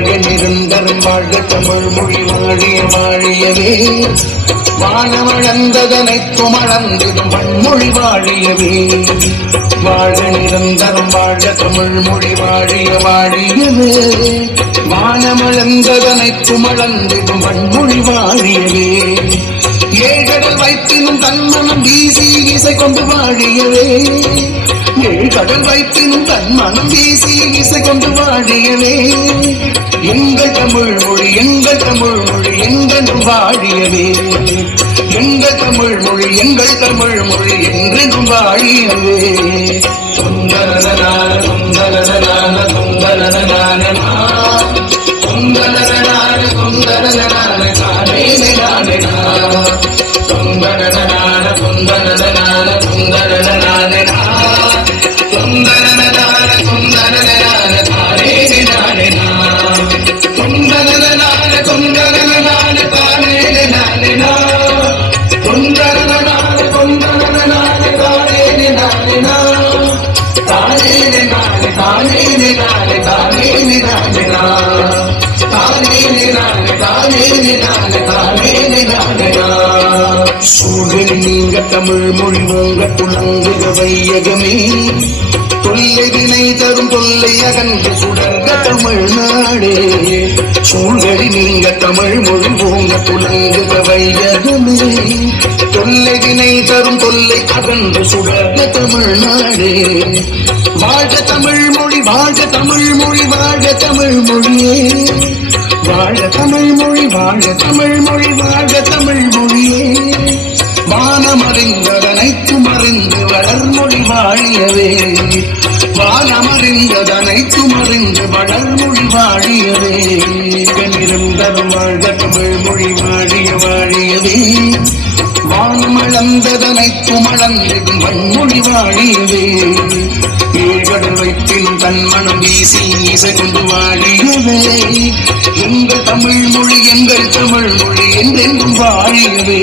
நிரந்தரம் வாழ்க தமிழ் மொழி வாழிய வாழியவே வானமளந்ததனைத்தும் அளந்திடும் பன்மொழி வாழியவே வாழ்க நிரந்தரம் வாழ்க தமிழ் மொழி வாழிய வாழியவே வானமளந்ததனைத்தும் அளந்திடும் பன்மொழி வாழியவே ஏழ்கடல் வைத்தினும் தன்மனம் வீசி இசை கொண்டு வாழியவே ஏழ்கடல் வைத்தினும் தன்மனம் வீசி இசை கொண்டு வாழியவே எங்கள் தமிழ் மொழி எங்கள் தமிழ் மொழி எங்கென்றும் வாழியவே எங்கள் தமிழ் மொழி எங்கள் தமிழ் மொழி என்றென்றும் வாழியவே சுந்தரனான சுந்தரனான சுந்தரனான சுந்தரனான சுந்தரனான காணே நானே சுந்தரனான சுந்தரனான சுந்தரனான சுந்தரனான சுந்தரனான காணே நானே சுந்தரனான சுந்தரனான காணே நானே சுந்தரனான சுந்தரனான காணே நானே காணே நானே காணே நானே காணே நானே சூழல் நீங்க தமிழ் மொழி ஓங்க துளங்குக வையகமே தொல்லை வினை தரும் தொல்லை அகன்று சுடர்க தமிழ்நாடே சூழல் நீங்க தமிழ் மொழி ஓங்க துளங்குக வையகமே தொல்லை வினை தரும் தொல்லை அகன்று சுடர்க தமிழ்நாடே வாழ்க தமிழ் மொழி வாழ்க தமிழ் மொழி வாழ்க தமிழ் மொழியே வாழ்க தமிழ் மொழி வாழ்க தமிழ் மொழி வாழ்க தமிழ் மொழியே வானமறிந்ததனைத்தும் அறிந்து வளர்மொழி வாழியவே வானமறிந்ததனைத்தும் அறிந்து வளர்மொழி வாழியவே நிரந்தரம் வாழ்க தமிழ் மொழி வாழிய வாழியவே வானமளந்ததனைத்தும் அளந்திடும் வன்மொழி வாழியவே ஏழ்கடல் வைத்தினும் தன்மனம் வீசி இசை கொண்டு வாழியவே எங்கள் தமிழ் மொழி எங்கள் தமிழ் மொழி என்றென்றும் வாழியவே